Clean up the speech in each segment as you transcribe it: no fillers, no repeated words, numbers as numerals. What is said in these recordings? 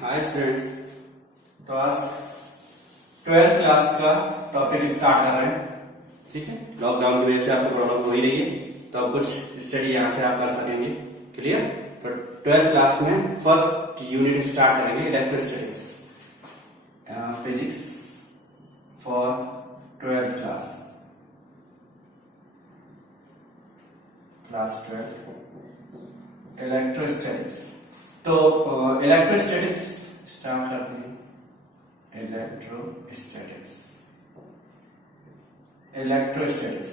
Hi students. तो आज 12th class का टॉपिक स्टार्ट कर रहे हैं। ठीक है, लॉकडाउन की वजह से आपको प्रॉब्लम हो ही रही है, तो अब कुछ स्टडी यहाँ से आप कर सकेंगे। क्लियर? तो 12th क्लास में फर्स्ट यूनिट स्टार्ट करेंगे, electrostatics physics for 12th class 12 electrostatics. तो इलेक्ट्रोस्टैटिक्स स्टार्ट करते हैं। इलेक्ट्रोस्टैटिक्स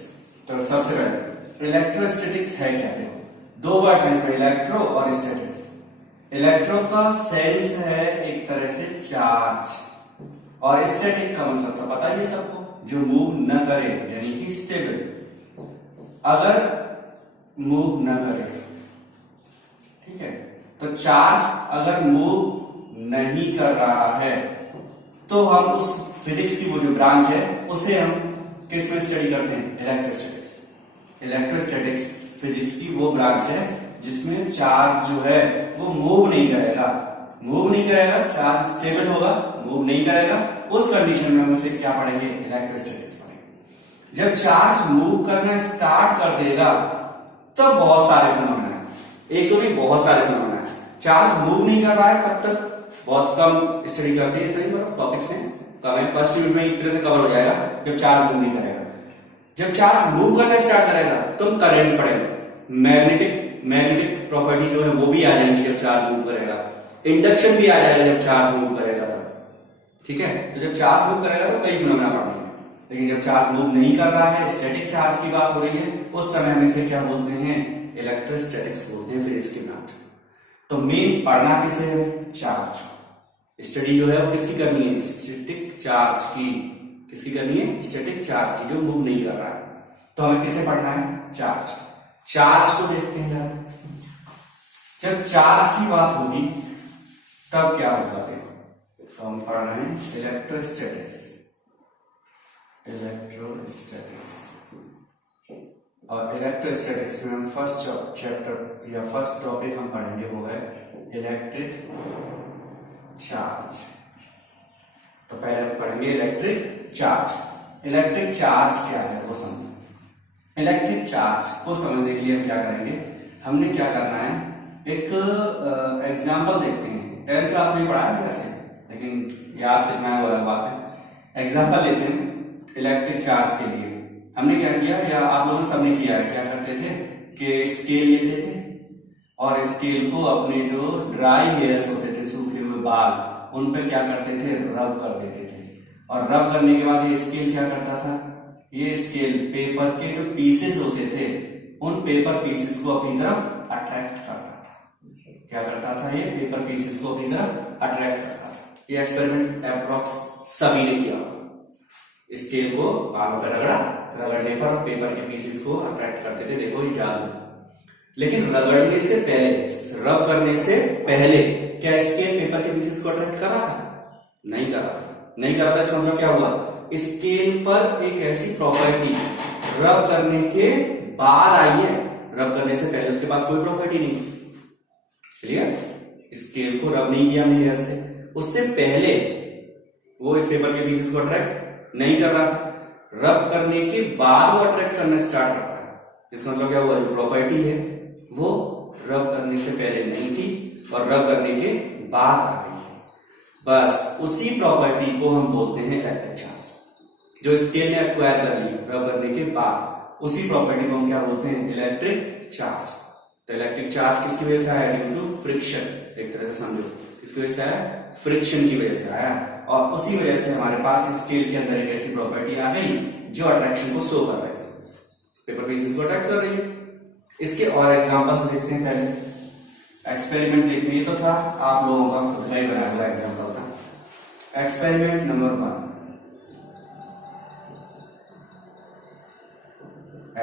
तो सबसे पहले इलेक्ट्रोस्टैटिक्स है क्या? दो वर्ड्स हैं इसमें, इलेक्ट्रो और स्टैटिक्स। इलेक्ट्रो का सेंस है एक तरह से चार्ज, और स्टैटिक का मतलब तो पता ही सबको, जो मूव न करे यानी कि स्टेबल। अगर मूव न करे, ठीक है, तो चार्ज अगर मूव नहीं कर रहा है तो हम उस फिजिक्स की वो जो ब्रांच है उसे हम किस में स्टडी करते हैं? इलेक्ट्रोस्टैटिक्स। इलेक्ट्रोस्टैटिक्स फिजिक्स की वो ब्रांच है जिसमें चार्ज जो है वो मूव नहीं करेगा। मूव नहीं करेगा, चार्ज स्टेबल होगा, मूव नहीं करेगा। उस कंडीशन में हम उसे क्या पढ़ेंगे? इलेक्ट्रोस्टैटिक्स पढ़ेंगे। जब चार्ज मूव करना स्टार्ट कर देगा तब बहुत सारे फिनोमेना है, एक तो नहीं बहुत सारे फिनोमेना है। चार्ज मूव नहीं कर रहा है तब तक बहुत कम स्टडी करते हैं, सही मतलब टॉपिक्स हैं कम है। फर्स्ट यूनिट में एक तरह से कवर हो जाएगा जब चार्ज मूव नहीं करेगा। जब चार्ज मूव करना स्टार्ट करेगा तो हम करंट पढ़ेंगे। मैग्नेटिक प्रॉपर्टी जो है वो भी आ जाएंगी जब चार्ज मूव करेगा। इंडक्शन भी आ जाएगा जब चार्ज मूव करेगा तब। ठीक है, तो जब चार्ज मूव करेगा तो कई फिनोमेना पढ़ेंगे, लेकिन जब चार्ज मूव नहीं कर रहा है, स्टैटिक चार्ज की बात हो रही है, उस समय हम इसे क्या बोलते हैं? इलेक्ट्रोस्टैटिक्स बोलते हैं फिजिक्स की ब्रांच। तो मेन पढ़ना किसे है? चार्ज। स्टडी जो है वो किसकी करनी है? स्टैटिक चार्ज की। किसकी करनी है? स्टैटिक चार्ज की, जो मूव नहीं कर रहा है। तो हमें किसे पढ़ना है? चार्ज। चार्ज को देखते हैं। जब चार्ज की बात होगी तब क्या होगा? देखो, तो हम पढ़ रहे हैं इलेक्ट्रोस्टैटिक्स। और इलेक्ट्रोस्टैटिक्स में हम फर्स्ट चैप्टर या फर्स्ट टॉपिक हम पढ़ेंगे वो है इलेक्ट्रिक चार्ज। तो पहले हम पढ़ेंगे इलेक्ट्रिक चार्ज। इलेक्ट्रिक चार्ज क्या है वो समझो। इलेक्ट्रिक चार्ज को समझने के लिए हम क्या करेंगे? हमने क्या करना है, एक एग्जाम्पल देखते हैं। 10th क्लास में पढ़ा है वैसे, लेकिन याद रखना वो अलग बात है। एग्जाम्पल लेते हैं इलेक्ट्रिक चार्ज के लिए। हमने क्या किया, या आप लोगों ने सबने किया है, क्या करते थे कि स्केल लेते थे और स्केल को अपने जो ड्राई हेयर्स होते थे, सूखे हुए बाल, उन पे क्या करते थे? रब कर देते थे। और रब करने के बाद ये स्केल क्या करता था? ये स्केल पेपर के जो पीसेस होते थे उन पेपर पीसेस को अपनी तरफ अट्रैक्ट करता था। क्या करता था? ये पेपर पीसेस को अपनी तरफ अट्रैक्ट करता था। ये एक्सपेरिमेंट अप्रॉक्स सभी ने किया। स्केल को बालों पर रगड़ने पर पेपर के पीसेस को अट्रैक्ट करते थे। देखो ये जादू। लेकिन रगड़ने से पहले, रब करने से पहले क्या स्केल पेपर के पीसेस को अट्रैक्ट कर रहा था? नहीं कर रहा था। नहीं कर रहा था, इसका मतलब क्या हुआ? स्केल पर एक ऐसी प्रॉपर्टी रब करने के बाद आई है, रब करने से पहले उसके पास कोई प्रॉपर्टी नहीं। क्लियर? स्केल को रब नहीं किया हमने हेयर से, उससे पहले वो पेपर के पीसेस को अट्रैक्ट नहीं कर रहा था। रब करने के बाद वो अट्रैक्ट करना स्टार्ट करता है। इसका मतलब क्या हुआ? जो प्रॉपर्टी है वो रब करने से पहले नहीं थी और रब करने के बाद आ गई है। बस उसी प्रॉपर्टी को हम बोलते हैं इलेक्ट्रिक चार्ज। जो स्केल ने एक्वायर कर ली रब करने के बाद, उसी प्रॉपर्टी को हम क्या बोलते हैं? Electric charge. तो इलेक्ट्रिक चार्ज किसकी वजह से आया? Due to friction. एक तरह से समझो, किसकी वजह से आया? फ्रिक्शन की वजह से आया। और उसी वजह से हमारे पास स्केल के अंदर एक ऐसी प्रॉपर्टी आ गई जो अट्रैक्शन को शो कर रही है, पेपर पीसेस को अट्रैक्ट कर रही है। इसके और एग्जांपल्स देखते हैं। पहले एक्सपेरिमेंट देखते हैं। ये तो था आप लोगों का खुद का ही बनाया हुआ एग्जांपल था। Experiment number 1।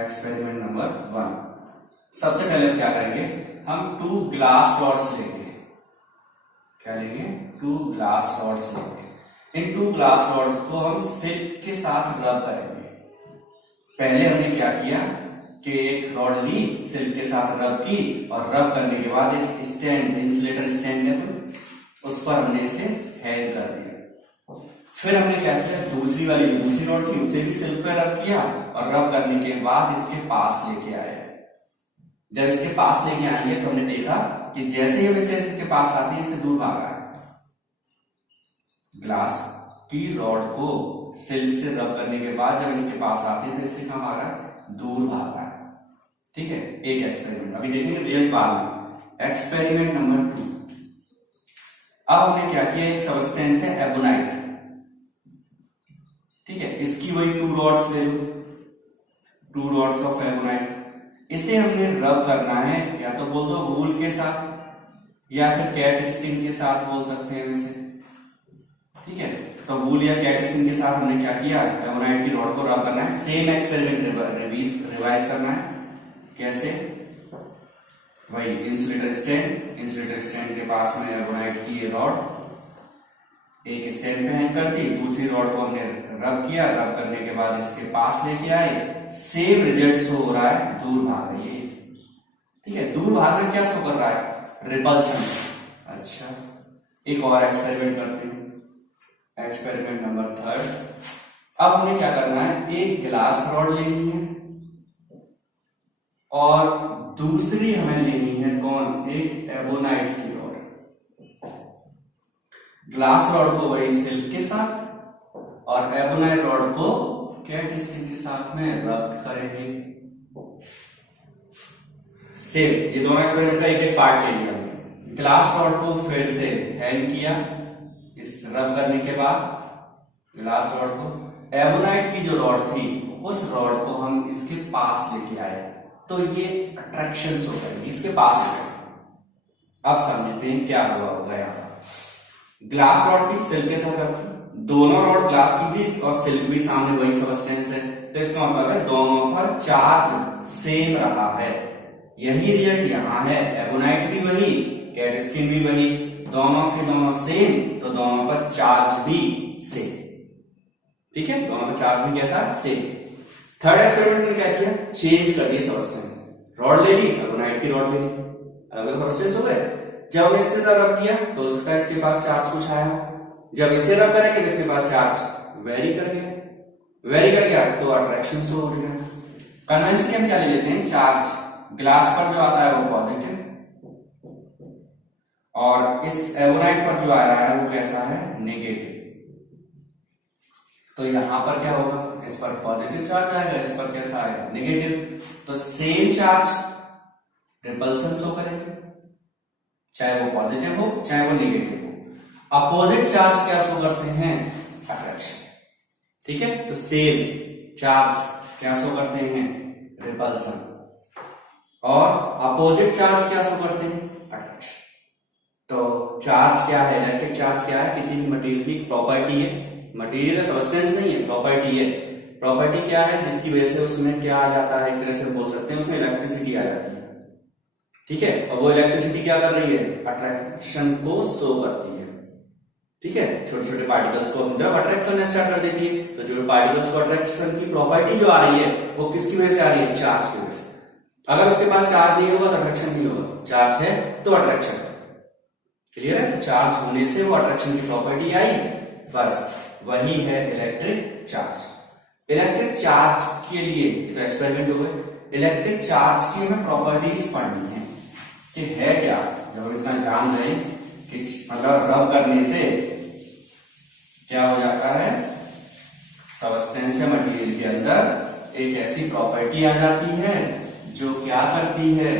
एक्सपेरिमेंट नंबर 1, सबसे पहले हम क्या करेंगे? हम 2 ग्लास रॉड्स लेंगे। क्या लेंगे? 2 ग्लास रॉड्स लेंगे। इन 2 ग्लास रॉड्स को हम सिल्क के साथ रब करेंगे। पहले हमने क्या किया कि एक रॉड ली, सिल्क के साथ रब की, और रब करने के बाद एक स्टैंड, इंसुलेटर स्टैंड है उस पर हमने इसे हैंग कर दिया। फिर हमने क्या किया, दूसरी वाली जो दूसरी रॉड थी उसे भी सिल्क पे रब किया और रब करने के बाद इसके पास लेके आए। जब इसके पास लेके आएंगे तो हमने देखा कि जैसे ही हम इसे इसके पास लाते हैं इसे दूर भागा है। ग्लास की रॉड को सिल्क से रब करने के बाद जब इसके पास आते हैं तो इससे कहां भागा है, दूर भागा है। ठीक है, एक एक्सपेरिमेंट अभी देखेंगे रियल पार्ट में। Experiment number 2। अब हमने क्या किया, एक सब्सटेंस है एबोनाइट, ठीक है, इसकी वही 2 रॉड्स ले लो, 2 रॉड्स ऑफ एबोनाइट। इसे हमने रब करना है, या तो बोल दो वूल के साथ या फिर कैट स्किन के साथ बोल सकते हैं इसे। ठीक है, तो वूल या कैट स्किन के साथ हमने क्या किया, एबोनाइट की रॉड को रब करना है। सेम एक्सपेरिमेंट रिवाइज करना है। कैसे, वही इंसुलेटर स्टैंड के पास में एबोनाइट की ये रॉड एक स्टैंड पे हैंग कर दी, दूसरी रॉड को हमने रब किया, रब करने के बाद इसके पास लेके आए, सेम रिजल्ट शो हो रहा है, दूर भाग रही है। ठीक है, दूर भागना क्या शो कर रहा है, रिपल्सन। अच्छा, एक और एक्सपेरिमेंट करते हैं, एक्सपेरिमेंट नंबर 3। अब हमें क्या करना है, एक ग्लास रॉड लेनी है और दूसरी हमें लेनी है कौन, एक एबोनाइट की रॉड। ग्लास रॉड को वही सिल्क के साथ और एबोनाइट रॉड को कैट स्किन के साथ में रब करेंगे। सेम ये दोनों एक्सपेरिमेंट का एक एक पार्ट ले लिया हमने। ग्लास रॉड को फिर से हैंग किया इस रब करने के बाद, ग्लास रॉड को, एबोनाइट की जो रॉड थी उस रॉड को हम इसके पास लेके आए तो ये अट्रैक्शन शो करेगी, इसके पास ले गए। अब समझते हैं क्या हुआ होगा। यहाँ ग्लास रॉड थी, सिल्क के साथ रखी, दोनों रॉड ग्लास की थी और सिल्क भी सामने वही सब्सटेंस है, तो इसका मतलब है दोनों पर चार्ज सेम रहा है। यही रिजल्ट यहाँ है, एबोनाइट भी वही, कैट स्किन भी वही, दोनों के दोनों सेम, तो दोनों पर चार्ज भी सेम। ठीक है, दोनों पर चार्ज भी कैसा, सेम। थर्ड एक्सपेरिमेंट में क्या किया, चेंज कर दिया सब्सटेंस, रॉड ले ली, एबोनाइट की रॉड ले ली, अलग अलग सब्सटेंस हो गए। जब हमने इससे रब किया तो हो सकता है इसके पास चार्ज कुछ आया, जब इसे रब करेंगे तो इसके पास चार्ज वेरी कर गया तो अट्रैक्शन शो हो गया। कन्वेंशनली हम क्या ले लेते हैं, चार्ज ग्लास पर जो आता है वो पॉजिटिव और इस एबोनाइट पर जो आ रहा है वो कैसा है, नेगेटिव। तो यहां पर क्या होगा, इस पर पॉजिटिव चार्ज आएगा, इस पर कैसा आएगा, नेगेटिव। तो सेम चार्ज रिपल्सन शो करेंगे, चाहे वो पॉजिटिव हो चाहे वो नेगेटिव हो। अपोजिट चार्ज क्या शो करते हैं, अट्रैक्शन। ठीक है, तो सेम चार्ज क्या शो करते हैं, रिपल्सन, और अपोजिट चार्ज क्या शो करते हैं, अट्रैक्शन। तो चार्ज क्या है, इलेक्ट्रिक चार्ज क्या है, किसी भी मटेरियल की प्रॉपर्टी है, मटेरियल सब्सटेंस नहीं है, प्रॉपर्टी है। प्रॉपर्टी क्या है, जिसकी वजह से उसमें क्या आ जाता है, एक तरह से बोल सकते हैं उसमें इलेक्ट्रिसिटी आ जाती है। ठीक है, और वो इलेक्ट्रिसिटी क्या कर रही है, अट्रैक्शन को शो करती है। ठीक है, छोटे छोटे पार्टिकल्स को अपनी तरफ अट्रैक्ट करना स्टार्ट कर देती है। तो जो पार्टिकल्स को अट्रैक्शन की प्रॉपर्टी जो आ रही है वो किसकी वजह से आ रही है, चार्ज की वजह से। अगर उसके पास चार्ज नहीं होगा तो अट्रैक्शन नहीं होगा, चार्ज है तो अट्रैक्शन। क्लियर है, चार्ज होने से वो अट्रैक्शन की प्रॉपर्टी आई, बस वही है इलेक्ट्रिक चार्ज। इलेक्ट्रिक चार्ज के लिए तो एक्सपेरिमेंट हो गए, इलेक्ट्रिक चार्ज की हमें प्रॉपर्टीज पढ़नी है कि है क्या। जब हम इतना जान गए कि मतलब रब करने से क्या हो जाता है, सब्सटेंस या मटेरियल के अंदर एक ऐसी प्रॉपर्टी आ जाती है जो क्या करती है,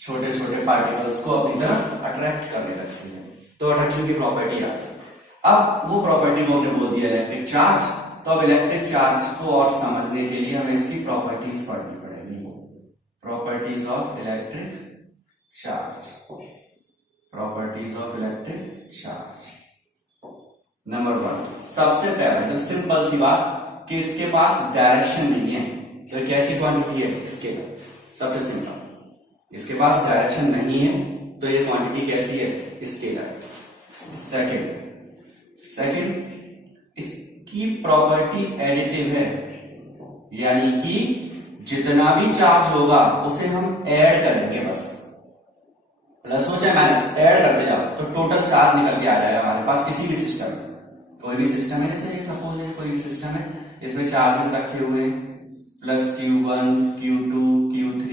छोटे छोटे पार्टिकल्स को अपनी तरफ अट्रैक्ट करने लगती है, तो अट्रैक्शन की प्रॉपर्टी आती है। अब वो प्रॉपर्टी को हमने बोल दिया इलेक्ट्रिक चार्ज। तो अब इलेक्ट्रिक चार्ज को और समझने के लिए हमें इसकी प्रॉपर्टीज पढ़नी पड़ेगी। Properties of electric charge, properties of electric charge. Number 1, सबसे पहले एकदम सिंपल सी बात कि इसके पास डायरेक्शन नहीं है, तो एक ऐसी क्वांटिटी है स्केलर। सबसे सिंपल, इसके पास डायरेक्शन नहीं है तो ये क्वांटिटी कैसी है, स्केलर। सेकंड इसकी प्रॉपर्टी एडिटिव है, यानी कि जितना भी चार्ज होगा उसे हम ऐड करेंगे बस। प्लस हो चाहे माइनस, ऐड करते जाओ तो टोटल चार्ज निकल के आ जाएगा हमारे पास किसी भी सिस्टम में। कोई भी सिस्टम है, जैसे सपोज है कोई भी सिस्टम है, इसमें चार्जेस रखे हुए plus Q1 Q2 Q3,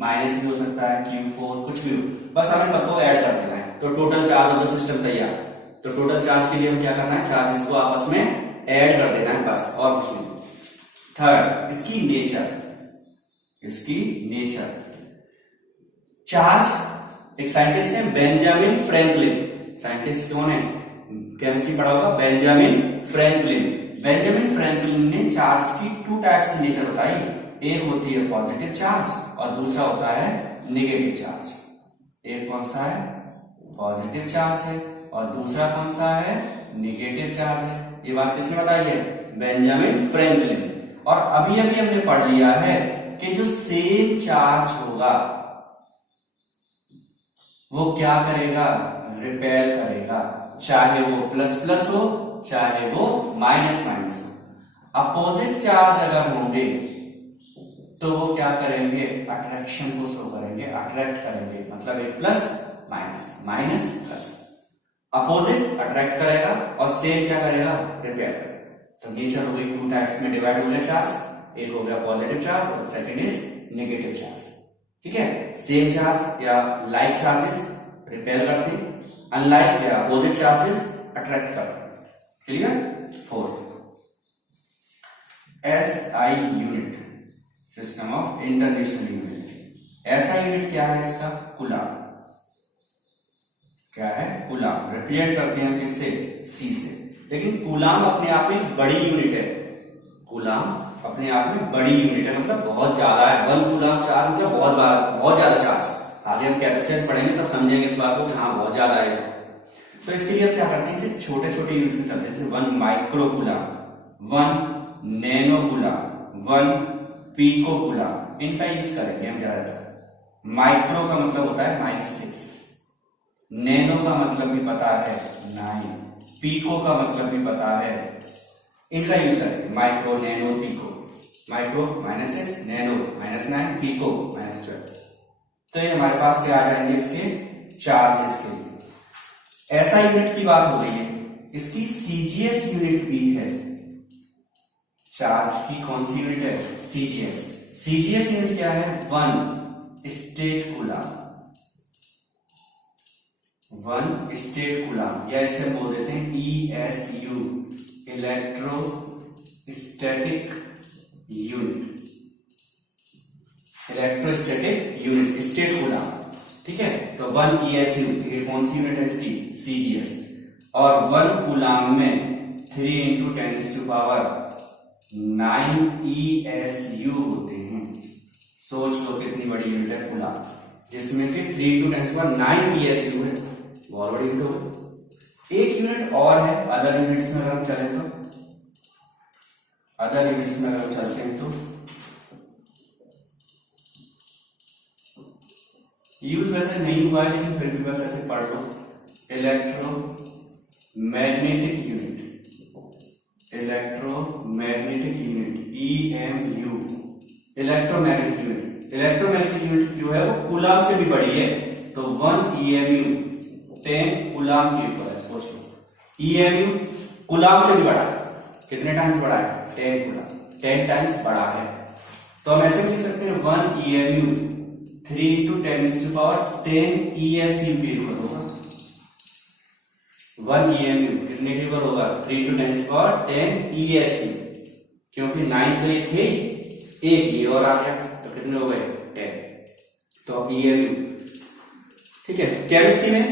minus भी हो सकता है Q4, कुछ भी हो, बस हमें सबको ऐड कर देना है तो total charge of the system तैयार। तो टोटल चार्ज के लिए हम क्या करना है, चार्जेस को आपस में ऐड कर देना है बस, और कुछ नहीं। थर्ड, इसकी नेचर। इसकी नेचर, चार्ज, एक साइंटिस्ट है बेंजामिन फ्रैंकलिन। साइंटिस्ट कौन है, केमिस्ट्री पढ़ा होगा, बेंजामिन फ्रैंकलिन। बेंजामिन फ्रैंकलिन ने चार्ज की टू टाइप्स की नेचर बताई, एक होती है पॉजिटिव चार्ज और दूसरा होता है नेगेटिव चार्ज। एक कौन सा है, पॉजिटिव चार्ज है, और दूसरा कौन सा है, नेगेटिव चार्ज है। ये बात किसने बताई है, बेंजामिन फ्रैंकलिन। और अभी अभी हमने पढ़ लिया है कि जो सेम चार्ज होगा वो क्या करेगा, रिपेल करेगा, चाहे वो प्लस प्लस हो चाहे वो माइनस माइनस हो। अपोजिट चार्ज अगर होंगे तो वो क्या करेंगे, अट्रैक्शन को शो करेंगे, अट्रैक्ट करेंगे, मतलब एक plus minus, minus plus. Opposite attract करेगा और सेम क्या करेगा, रिपेल करेगा। तो नेचर हो गई, टू टाइप्स में डिवाइड हो गया चार्ज, एक हो गया पॉजिटिव चार्ज और सेकंड इज नेगेटिव चार्ज। ठीक है, सेम चार्ज या लाइक चार्जेस रिपेल करते हैं, अनलाइक या अपोजिट चार्जेस अट्रैक्ट करते हैं। Clear. Fourth, SI unit, system of international unit. ऐसा यूनिट क्या है इसका, कूलाम। क्या है, कूलाम। रिप्रेजेंट करते हैं किससे, C से। लेकिन कूलाम अपने आप में एक बड़ी यूनिट है, कूलाम अपने आप में बड़ी यूनिट है, मतलब बहुत ज्यादा है। 1 कूलाम चार्ज मतलब बहुत ज्यादा चार्ज। आगे हम कैपेसिटेंस पढ़ेंगे तब समझेंगे इस बात को कि हाँ बहुत ज्यादा है। तो इसके लिए हम क्या करते हैं, इसे छोटे छोटे यूनिट्स में चलते हैं, जैसे 1 micro coulomb, 1 nano coulomb, 1 pico coulomb, इनका यूज करेंगे हम ज्यादातर। माइक्रो का मतलब होता है -6, नैनो का मतलब भी पता है 9, पीको का मतलब भी पता है, इनका यूज करेंगे, micro nano pico. Micro -6, nano -9, pico -12। तो ये हमारे पास क्या आ जाएंगे इसके चार्जेस के लिए। ऐसा यूनिट की बात हो रही है, इसकी CGS यूनिट भी है। चार्ज की कौन सी यूनिट है, CGS। CGS यूनिट क्या है, 1 स्टेट कूलाम, 1 स्टेट कूलाम, या इसे बोल देते हैं ESU, electrostatic unit. Electrostatic unit, state coulomb. ठीक है, तो 1 ESU, ये कौन सी यूनिट है इसकी, CGS। और 1 कूलाम में 3 × 10⁹ ESU होते हैं। सोच लो कितनी बड़ी यूनिट है कूलाम, जिसमें कि 3 × 10⁹ ESU है, बहुत बड़ी यूनिट होगी। एक यूनिट और है अदर यूनिट्स में, अगर हम चले तो अदर यूनिट्स में अगर हम चलते हैं तो यूज वैसे नहीं हुआ है लेकिन फिर भी बस ऐसे पढ़ लो। Electromagnetic unit, electromagnetic unit EMU, electromagnetic unit. Electromagnetic unit जो है वो कूलाम से भी बड़ी है, तो 1 EMU 10 कूलाम के ऊपर है। सोच लो EMU कूलाम से भी बड़ा है, कितने टाइम्स बड़ा है, 10 कूलाम, 10 टाइम्स बड़ा है। तो हम ऐसे लिख सकते हैं 1 EMU 3 × 10⁻10 ESU के ऊपर होगा। 1 EMU कितने के ऊपर होगा, 3 × 10⁻10 ESU, क्योंकि 9 तो ये थे, एक ये और आ गया, तो कितने हो गए, 10। तो EMU। ठीक है, केमिस्ट्री में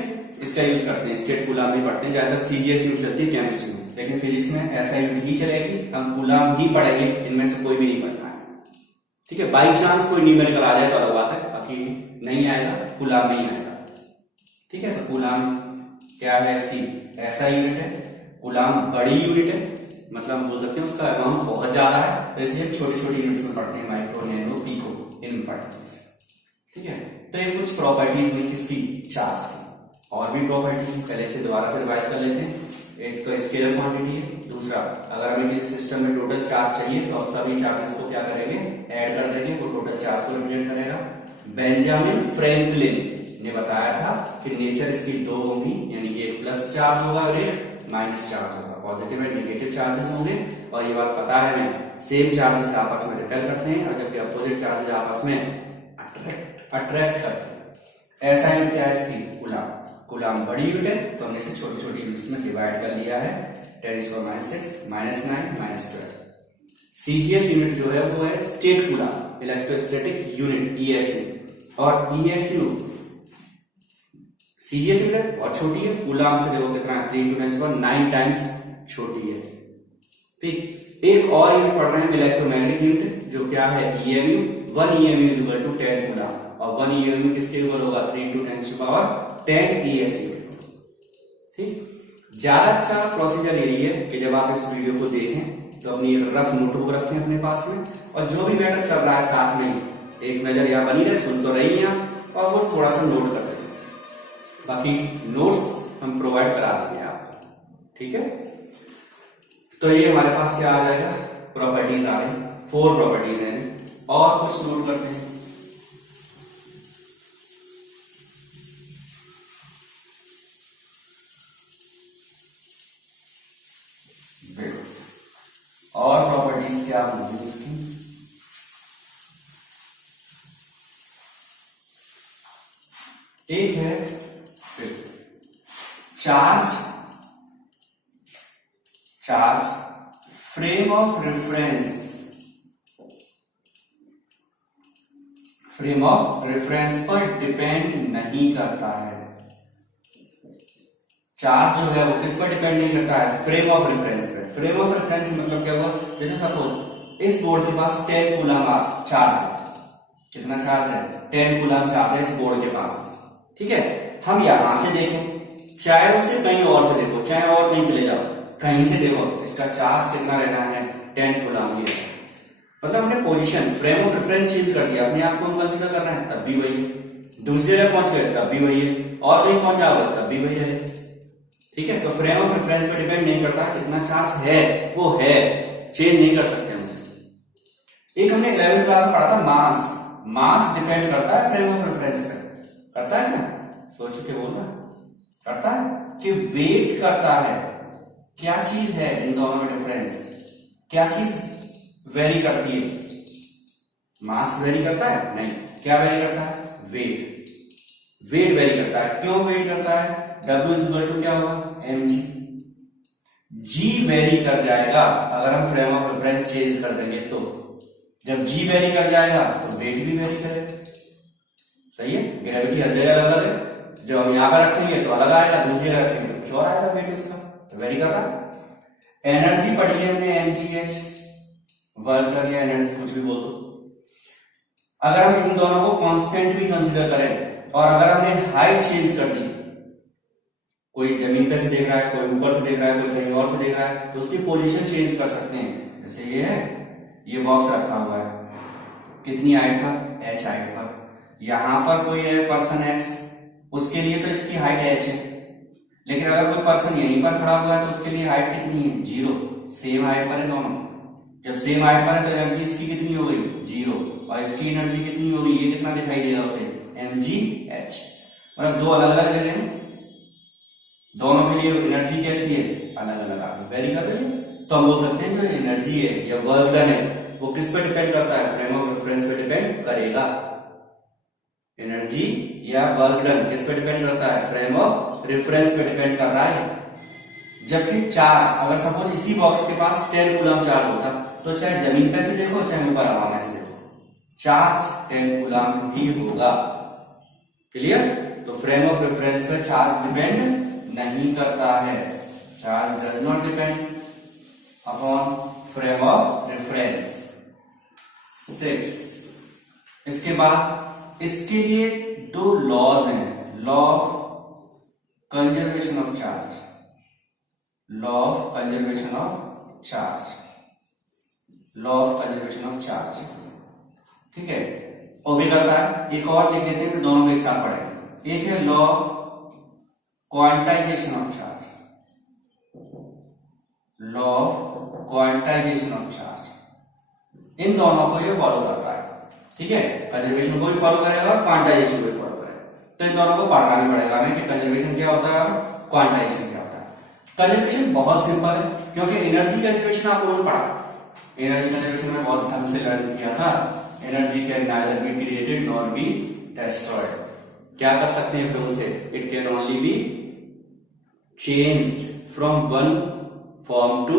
इसका यूज करते हैं, स्टेट कूलाम नहीं पढ़ते हैं, ज्यादातर CGS यूज चलती है केमिस्ट्री में, लेकिन फिजिक्स में ऐसा यूनिट ही चलेगी, हम कूलाम ही पढ़ेंगे, इनमें से कोई भी नहीं पढ़ना है। ठीक है, बाई चांस कोई न्यूमेरिकल आ जाए तो अलग बात है, बाकी नहीं आएगा, कूलाम नहीं आएगा। ठीक है, तो कूलाम क्या है, इसकी ऐसा यूनिट है, कूलाम बड़ी यूनिट है, मतलब बोल सकते हैं उसका अमाउंट बहुत ज्यादा है, तो इसलिए छोटी छोटी यूनिट्स में पढ़ते हैं, माइक्रो नैनो पीको, इनमें पढ़ते हैं। ठीक है, तो ये कुछ प्रॉपर्टीज हुई किसकी, चार्ज की। और भी प्रॉपर्टी पहले से दोबारा से रिवाइज कर लेते हैं। एक तो स्केलर क्वांटिटी है, दूसरा अगर हमें किसी सिस्टम में टोटल चार्ज चाहिए तो हम सभी चार्जेस को क्या करेंगे, ऐड कर देंगे, वो टोटल चार्ज को रिप्रेजेंट करेगा। बेंजामिन फ्रैंकलिन ने बताया था कि नेचर इसकी दो होंगी, यानी कि एक प्लस चार्ज होगा और एक माइनस चार्ज होगा, पॉजिटिव एंड नेगेटिव चार्जेस होंगे। और ये बात पता है हमें, सेम चार्जेस आपस में रिपेल करते हैं और जबकि अपोजिट चार्जेस आपस में अट्रैक्ट करते हैं। ऐसा यूनिट क्या है इसकी? कूलाम। कूलाम बड़ी यूनिट है तो हमने इसे छोटी छोटी यूनिट्स में डिवाइड कर लिया है, 10⁻⁶, -9, -12। सीजीएस यूनिट जो है वो है स्टेट कूलाम, इलेक्ट्रोस्टैटिक यूनिट, ईएसयू। और ईएसयू सीजीएस यूनिट बहुत छोटी है, कूलाम से देखो कितना है, 3 × 10⁹ टाइम्स छोटी है। ठीक, एक और यूनिट पढ़ रहे हैं इलेक्ट्रोमैग्नेटिक यूनिट, जो क्या है? ईएमयू। 1 EMU = 10 कूलाम, और 1 EMU किसके इक्वल होगा? 3 × 10⁻10 ESU। ठीक, ज्यादा अच्छा प्रोसीजर यही है कि जब आप इस वीडियो को देखें तो अपनी रफ नोटबुक रखें अपने पास में, और जो भी मैटर चल रहा है साथ में एक नजर यहाँ बनी रहे, सुन तो रही हैं आप, और वो थोड़ा सा नोट करते हैं। बाकी नोट्स हम प्रोवाइड करा देंगे आपको, ठीक है। तो ये हमारे पास क्या आ जाएगा? प्रॉपर्टीज आ गई, 4 प्रॉपर्टीज हैं, और कुछ नोट करते हैं। और प्रॉपर्टीज क्या होंगी इसकी? एक है चार्ज फ्रेम ऑफ रेफरेंस पर डिपेंड नहीं करता है। चार्ज जो है वो किस पर डिपेंड नहीं करता है? फ्रेम ऑफ रेफरेंस पे। फ्रेम ऑफ रेफरेंस मतलब क्या हुआ? जैसे सपोज इस बोर्ड के पास 10 कूलम चार्ज है। कितना चार्ज है? 10 कूलम चार्ज है इस बोर्ड के पास, ठीक है। हम यहां से देखें, चाहे उसे कहीं और से देखो, चाहे और कहीं चले जाओ, कहीं से देखो, इसका चार्ज कितना रहना है? 10 कूलम ही है। मतलब हमने position, frame of reference change कर दिया, अपने आप को हम कंसीडर करना है तब भी वही है, दूसरी जगह पहुंच गए तब भी वही है, और कहीं पहुंच जाओगे तब भी वही है, ठीक है। तो फ्रेम ऑफ रेफरेंस पे डिपेंड नहीं करता, कितना चार्ज है वो है, चेंज नहीं कर सकते हम उसे। एक हमने 11th क्लास में पढ़ा था मास डिपेंड करता है फ्रेम ऑफ रेफरेंस पे, करता है क्या? सोच के बोलना, करता है कि वेट करता है। क्या चीज है इन दोनों में डिफरेंस? क्या चीज वेरी करती है? मास वेरी करता है? नहीं। क्या वेरी करता है? वेट वेरी करता है। क्यों वेट करता है? W क्या होगा? mg। g वेरी कर जाएगा अगर हम फ्रेम ऑफ रेफरेंस चेंज कर देंगे तो। जब g वेरी कर जाएगा तो वेट भी वेरी करेगा, सही है। ग्रेविटी हर जगह अलग है, जब हम यहां पर रखेंगे तो अलग आएगा, दूसरी जगह रखेंगे तो कुछ और आएगा वेट उसका, तो वेरी कर रहा है। एनर्जी पढ़ी है हमने mgh, वर्क डन या एनर्जी कुछ भी बोल दो। अगर हम इन दोनों को कांस्टेंट भी कंसीडर करें और अगर हमने हाइट चेंज कर दी, कोई जमीन पे से देख रहा है, कोई ऊपर से देख रहा है, कोई कहीं और से देख रहा है, तो उसकी पोजीशन चेंज कर सकते हैं। जैसे ये है, ये बॉक्स रखा हुआ है कितनी हाइट पर? h हाइट पर। यहां पर कोई है पर्सन x, उसके लिए तो इसकी हाइट h है, लेकिन अगर कोई पर्सन यहीं पर खड़ा हुआ है तो उसके लिए हाइट कितनी है? 0। सेम हाइट पर है दोनों। जब सेम हाइट पर है तो एनर्जी इसकी कितनी हो गई? 0, और इसकी एनर्जी कितनी होगी? ये कितना दिखाई देगा उसे? mgh। मतलब दो अलग अलग जगह हैं, दोनों के लिए एनर्जी कैसी है? अलग अलग आगे वेरी कर रही है। तो हम बोल सकते हैं जो एनर्जी है या वर्क डन है वो किस पे डिपेंड करता है? फ्रेम ऑफ रेफरेंस पे डिपेंड करेगा। एनर्जी या वर्क डन किस पे डिपेंड करता है? फ्रेम ऑफ रेफरेंस पे डिपेंड कर रहा है। जबकि चार्ज, अगर सपोज इसी बॉक्स के पास 10 कूलम चार्ज होता तो चाहे जमीन पे से देखो चाहे ऊपर हवा में से देखो, चार्ज 10 कूलम ही होगा। क्लियर? तो फ्रेम ऑफ रेफरेंस पे चार्ज डिपेंड नहीं करता है। Charge does not depend upon frame of reference. 6। इसके बाद इसके लिए 2 लॉज हैं। Law of conservation of charge, law of conservation of charge, law of conservation of charge, ठीक है। वो भी करता है। एक और लिख देते हैं, फिर दोनों को एक साथ पढ़ेंगे। एक है law of quantisation of charge, law of quantisation of charge. इन दोनों को ये फॉलो करता है, ठीक है। कंजर्वेशन को भी फॉलो करेगा और क्वांटाइजेशन को भी फॉलो करेगा। तो इन दोनों को पढ़ना भी पड़ेगा हमें कि कंजर्वेशन क्या होता है और क्वांटाइजेशन क्या होता है। कंजर्वेशन बहुत सिंपल है क्योंकि एनर्जी कंजर्वेशन आप लोगों ने पढ़ा, एनर्जी कंजर्वेशन में बहुत ढंग से लर्न किया था। Energy can neither be created nor be destroyed. क्या कर सकते हैं फिर उसे, it can only be changed from one form to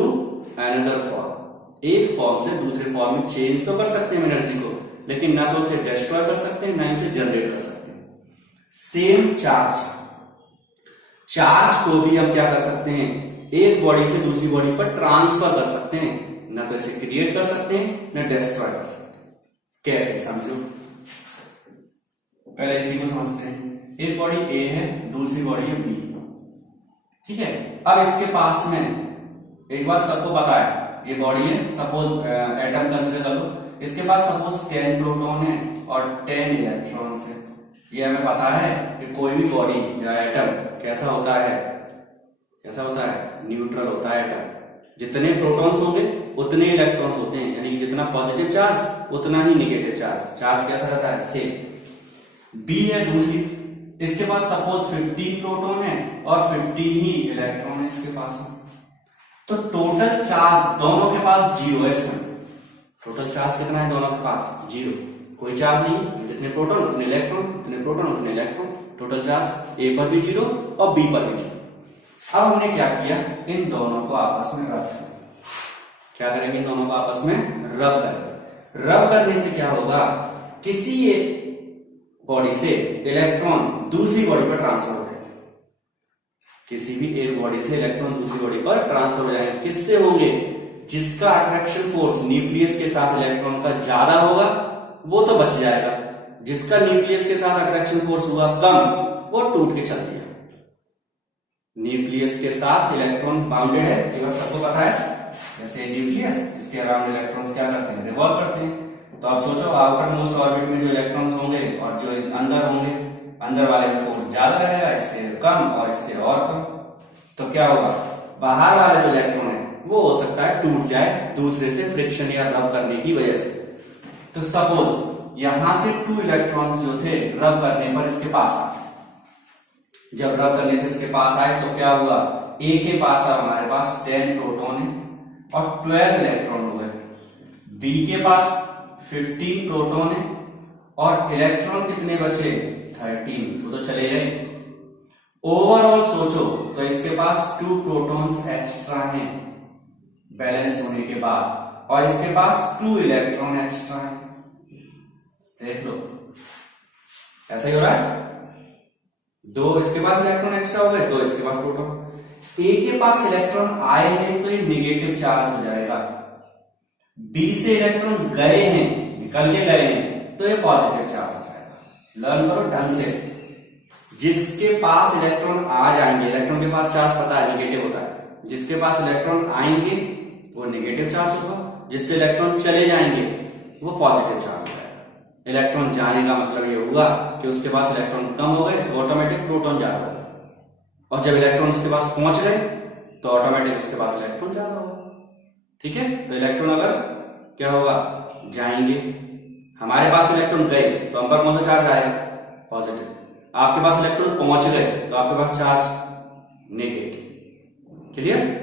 another form. एक फॉर्म से दूसरे फॉर्म में चेंज तो कर सकते हैं एनर्जी को, लेकिन ना तो उसे डिस्ट्रॉय कर सकते हैं ना इसे जनरेट कर सकते हैं। सेम चार्ज, चार्ज को भी हम क्या कर सकते हैं, एक बॉडी से दूसरी बॉडी पर ट्रांसफर कर सकते हैं, ना तो इसे क्रिएट कर सकते हैं ना डिस्ट्रॉय कर सकते हैं। कैसे, समझो, पहले इसी को समझते हैं। एक बॉडी ए है, दूसरी बॉडी है बी, ठीक है। अब इसके पास में एक बात सबको पता है, ये बॉडी है, सपोज एटम कंसीडर कर लो, इसके पास सपोज 10 प्रोटॉन है और 10 इलेक्ट्रॉन्स है। ये हमें पता है कि कोई भी बॉडी या एटम कैसा होता है, कैसा होता है, न्यूट्रल होता है एटम। जितने प्रोटॉन्स होंगे उतने इलेक्ट्रॉन्स होते हैं, यानी कि जितना पॉजिटिव चार्ज उतना ही नेगेटिव चार्ज। चार्ज कैसा रहता है, सेम। बी है दूसरी, इसके पास सपोज 15 प्रोटॉन है और 15 ही इलेक्ट्रॉन है इसके पास। तो टोटल चार्ज दोनों के पास जीरो है। टोटल चार्ज कितना है दोनों के पास, जीरो, कोई चार्ज नहीं। जितने प्रोटॉन उतने इलेक्ट्रॉन, उतने प्रोटॉन उतने इलेक्ट्रॉन। टोटल चार्ज ए पर भी जीरो और बी पर भी जीरो। अब हमने क्या किया, इन दोनों को आपस में रब किया। क्या करेंगे, इन दोनों को आपस में रब करेंगे। रब करने से क्या होगा, किसी एक बॉडी से इलेक्ट्रॉन दूसरी बॉडी पर ट्रांसफर हो जाएगा। किसी भी एक बॉडी से इलेक्ट्रॉन दूसरी बॉडी पर ट्रांसफर हो जाएंगे। किससे होंगे, जिसका अट्रैक्शन फोर्स न्यूक्लियस के साथ इलेक्ट्रॉन का ज्यादा होगा वो तो बच जाएगा, जिसका न्यूक्लियस के साथ अट्रैक्शन फोर्स होगा कम वो टूट के चल दिया। न्यूक्लियस के साथ इलेक्ट्रॉन बाउंडेड है, ये बात सबको पता है। जैसे न्यूक्लियस, इसके अराउंड इलेक्ट्रॉन्स क्या करते हैं, रिवॉल्व करते हैं। तो आप सोचो आउटर मोस्ट ऑर्बिट में जो इलेक्ट्रॉन्स होंगे और जो अंदर होंगे, अंदर वाले में फोर्स ज्यादा रहेगा, इससे कम और इससे और कम। तो क्या होगा, बाहर वाला जो इलेक्ट्रॉन है वो हो सकता है टूट जाए दूसरे से फ्रिक्शन या रब करने की वजह से। तो सपोज यहां से 2 इलेक्ट्रॉन्स जो थे रब करने पर इसके पास आए। जब रब करने से इसके पास आए तो क्या हुआ, ए के पास अब हमारे पास 10 प्रोटॉन है और 12 इलेक्ट्रॉन हो गए। बी के पास 15 प्रोटॉन है और इलेक्ट्रॉन कितने बचे, 13, तो चले गए। ओवरऑल सोचो तो इसके पास 2 प्रोटॉन्स एक्स्ट्रा हैं बैलेंस होने के बाद, और इसके पास 2 इलेक्ट्रॉन एक्स्ट्रा हैं। देख लो, ऐसा ही हो रहा है। 2 इसके पास इलेक्ट्रॉन एक्स्ट्रा हो गए, 2 इसके पास प्रोटॉन। ए के पास इलेक्ट्रॉन आए हैं तो ये नेगेटिव चार्ज हो जाएगा। बी से इलेक्ट्रॉन गए हैं, निकल के गए हैं, तो ये पॉजिटिव चार्ज हो जाएगा। लर्न करो ढंग से। जिसके पास इलेक्ट्रॉन आ जाएंगे, इलेक्ट्रॉन के पास चार्ज पता है नेगेटिव होता है, जिसके पास इलेक्ट्रॉन आएंगे वो नेगेटिव चार्ज होगा, जिससे इलेक्ट्रॉन चले जाएंगे वो पॉजिटिव चार्ज हो जाएगा। इलेक्ट्रॉन जाने का मतलब ये हुआ कि उसके पास इलेक्ट्रॉन कम हो गए तो ऑटोमेटिक प्रोटॉन ज्यादा होगा, और जब इलेक्ट्रॉन उसके पास पहुंच गए तो ऑटोमेटिक उसके पास इलेक्ट्रॉन ज्यादा होगा। ठीक है, तो इलेक्ट्रॉन अगर क्या होगा, जाएंगे, हमारे पास इलेक्ट्रॉन गए तो हम पर कौन सा चार्ज आएगा, पॉजिटिव। आपके पास इलेक्ट्रॉन पहुंच गए तो आपके पास चार्ज नेगेटिव। क्लियर।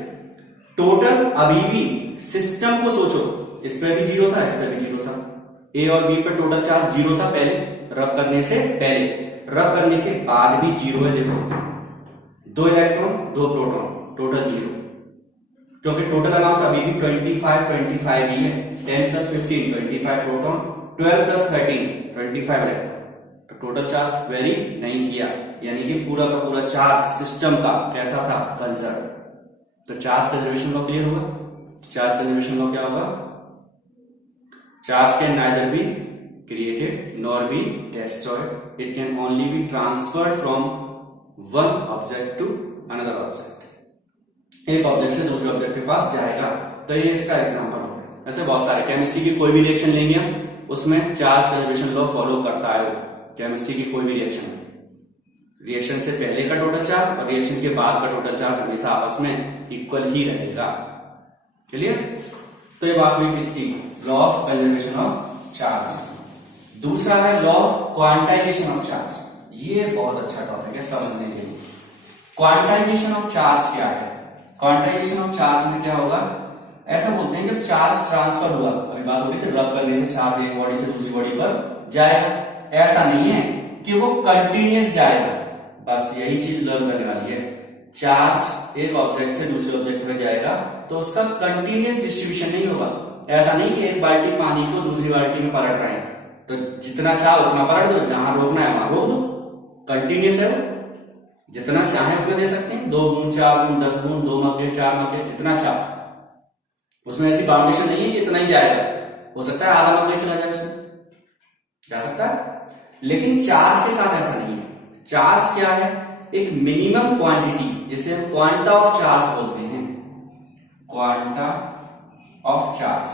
टोटल अभी भी सिस्टम को सोचो, इस पे भी जीरो था, इस पे भी जीरो था। ए और बी पे टोटल चार्ज जीरो था पहले, रब करने से पहले। रब करने के बाद भी जीरो है। देखो 2 इलेक्ट्रॉन 2 प्रोटॉन, टोटल जीरो, क्योंकि टोटल अमाउंट अभी भी 25 ही है। 10 + 15 25 proton, 12 + 13 25 electron. Total charge very नहीं किया, यानी कि पूरा का पूरा चार्ज सिस्टम का कैसा था, कंजर्व। तो चार्ज कंजर्वेशन लॉ क्लियर होगा। चार्ज कंजर्वेशन लॉ क्या होगा, charge can neither be created nor be destroyed, it can only be transferred from one object to another object. एक ऑब्जेक्ट से दूसरे ऑब्जेक्ट के पास जाएगा। तो ये इसका एग्जांपल हो गया। ऐसे बहुत सारे केमिस्ट्री की कोई भी रिएक्शन लेंगे हम, उसमें चार्ज कंजर्वेशन लॉ फॉलो करता है। केमिस्ट्री की कोई भी रिएक्शन से पहले का टोटल चार्ज और रिएक्शन के बाद का टोटल चार्ज हमेशा आपस में इक्वल ही रहेगा। क्लियर। तो ये बात हुई किसकी, law of conservation of charge. दूसरा है law of quantisation of charge. ये बहुत अच्छा टॉपिक है समझने के लिए। क्वांटाइजेशन ऑफ चार्ज क्या है? क्वांटाइजेशन ऑफ चार्ज में क्या होगा, ऐसा बोलते हैं जब चार्ज ट्रांसफर हुआ, अभी बात हो रही थी रब करने से चार्ज एक बॉडी से दूसरी बॉडी पर जाएगा, ऐसा नहीं है कि वो कंटिन्यूअस जाएगा, बस यही चीज लर्न करने वाली है। चार्ज एक ऑब्जेक्ट से दूसरे ऑब्जेक्ट पर जाएगा तो उसका कंटिन्यूअस डिस्ट्रीब्यूशन नहीं होगा। ऐसा नहीं कि एक बाल्टी पानी को दूसरी बाल्टी में पलट रहे हैं तो जितना चाहे उतना पलट दो, जहां रोकना है वहां रोक दो, कंटिन्यूअस है वो, जितना चाहे उतना दे सकते हैं, 2 बूंद 4 बूंद 10 बूंद 2 मग्गे 4 मग्गे जितना चाहे, उसमें ऐसी बाउंडेशन नहीं है कि इतना ही जाएगा, हो सकता है आधा मग्गे चला जाए, उसमें जा सकता है। लेकिन चार्ज के साथ ऐसा नहीं है। चार्ज क्या है, एक मिनिमम क्वांटिटी जिसे हम क्वांटा ऑफ चार्ज बोलते हैं, क्वांटा ऑफ चार्ज।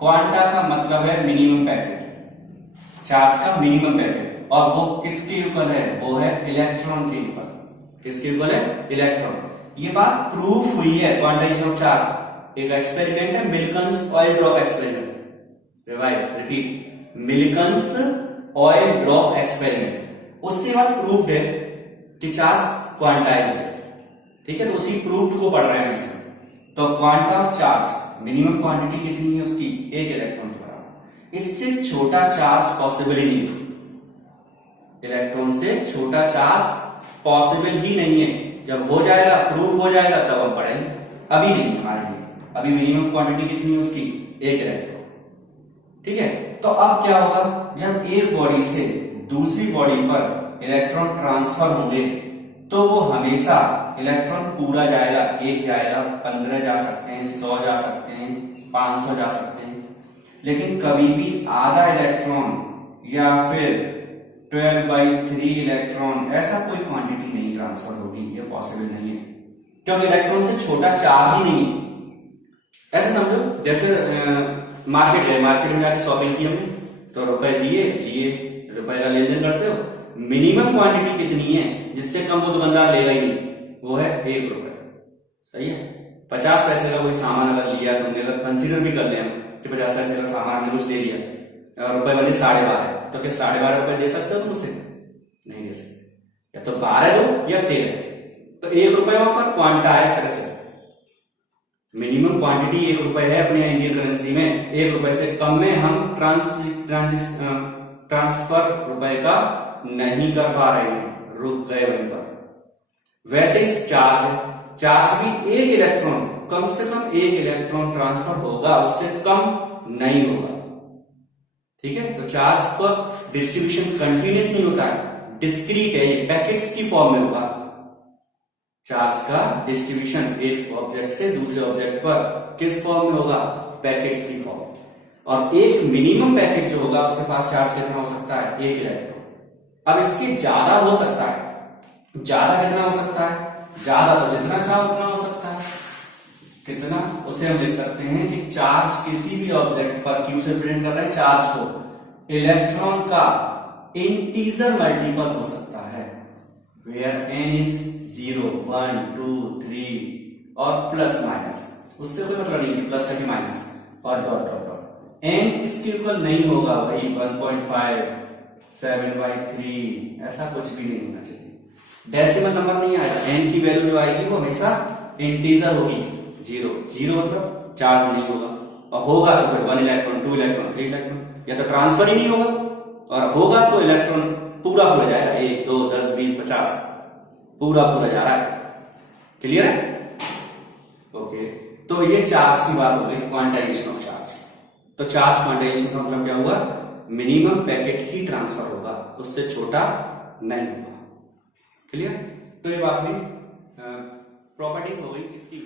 क्वांटा का मतलब है मिनिमम पैकेट, चार्ज का मिनिमम पैकेट, और वो किसके इक्वल है, वो है इलेक्ट्रॉन के इक्वल। किसके इक्वल है, इलेक्ट्रॉन। ये बात प्रूफ हुई है क्वांटाइजेशन ऑफ चार्ज, एक एक्सपेरिमेंट है Millikan's oil drop experiment, repeat Millikan's oil drop experiment, उससे बात प्रूव्ड है कि चार्ज क्वांटाइज्ड है, ठीक है। तो उसी प्रूव्ड को पढ़ रहे हैं इसमें। तो quanta of charge minimum quantity कितनी है उसकी, 1 इलेक्ट्रॉन के बराबर, इससे छोटा चार्ज पॉसिबल ही नहीं, इलेक्ट्रॉन से छोटा चार्ज पॉसिबल ही नहीं है। जब हो जाएगा, प्रूफ हो जाएगा, तब हम पढ़ेंगे, अभी नहीं हमारे लिए। अभी मिनिमम क्वांटिटी कितनी है उसकी, 1 इलेक्ट्रॉन, ठीक है। तो अब क्या होगा, जब एक बॉडी से दूसरी बॉडी पर इलेक्ट्रॉन ट्रांसफर होंगे तो वो हमेशा इलेक्ट्रॉन पूरा जाएगा, 1 जाएगा, 15 जा सकते हैं, 100 जा सकते हैं, 500 जा सकते हैं, लेकिन कभी भी आधा इलेक्ट्रॉन या फिर 12/3 इलेक्ट्रॉन, ऐसा कोई क्वांटिटी नहीं ट्रांसफर होगी, ये पॉसिबल नहीं है, क्योंकि इलेक्ट्रॉन से छोटा चार्ज ही नहीं है। ऐसे समझो जैसे मार्केट है, मार्केट में जाके शॉपिंग की हमने, तो रुपए दिए, लिए, रुपए का लेन देन करते हो, मिनिमम क्वांटिटी कितनी है जिससे कम वो दुकानदार लेगा ही नहीं, वो है 1 रुपए, सही है। 50 पैसे का कोई सामान अगर लिया तुमने, अगर कंसीडर भी कर ले हम कि 50 पैसे का सामान हमने कुछ ले लिया, रुपए बने 12.5, तो क्या 12.5 रुपए दे सकते हो तुम उसे, नहीं दे सकते, या तो 12 दो या 13 दो। तो 1 रुपए वहां पर क्वांटा है, एक तरह से मिनिमम क्वांटिटी 1 रुपए है अपने इंडियन करेंसी में, 1 रुपए से कम में हम ट्रांसफर रुपए का नहीं कर पा रहे हैं, रुक गए वहीं पर। वैसे ही चार्ज है, चार्ज भी 1 इलेक्ट्रॉन, कम से कम 1 इलेक्ट्रॉन ट्रांसफर होगा, उससे कम नहीं होगा, ठीक है। तो चार्ज का डिस्ट्रीब्यूशन कंटिन्यूअस नहीं होता है, डिस्क्रीट है, ये पैकेट्स की फॉर्म में होगा। चार्ज का डिस्ट्रीब्यूशन एक ऑब्जेक्ट से दूसरे ऑब्जेक्ट पर किस फॉर्म में होगा, पैकेट्स की फॉर्म। और एक मिनिमम पैकेट जो होगा उसके पास चार्ज कितना हो सकता है, 1 इलेक्ट्रॉन। अब इसके ज्यादा हो सकता है, ज्यादा कितना हो सकता है, ज्यादा तो जितना चाहो उतना हो सकता है, कितना, उसे हम लिख सकते हैं कि चार्ज किसी भी ऑब्जेक्ट पर, क्यू से प्रिंट कर रहे हैं चार्ज को, इलेक्ट्रॉन का इंटीजर मल्टीपल हो सकता है, वेयर n इज 0, 1, 2, 3 और प्लस माइनस, उससे कोई मतलब नहीं कि प्लस है कि माइनस, और डॉट डॉट डॉट। n इसके इक्वल नहीं होगा भाई, 1.5, 7/3, ऐसा कुछ भी नहीं होना चाहिए, डेसिमल नंबर नहीं आएगा, n की वैल्यू जो आएगी वो हमेशा इंटीजर होगी, 0 मतलब चार्ज नहीं होगा, और होगा तो फिर 1 इलेक्ट्रॉन, 2 इलेक्ट्रॉन, 3 इलेक्ट्रॉन, या तो ट्रांसफर ही नहीं होगा, और होगा तो इलेक्ट्रॉन पूरा जाएगा, 1, 2, 10, 20, 50 पूरा जा रहा है। क्लियर है, ओके। तो ये चार्ज की बात हो गई, क्वांटाइजेशन ऑफ चार्ज। तो चार्ज क्वांटाइजेशन का मतलब क्या हुआ, मिनिमम पैकेट ही ट्रांसफर होगा, उससे छोटा नहीं होगा। क्लियर, तो ये बात हुई प्रॉपर्टीज हो गई किसकी,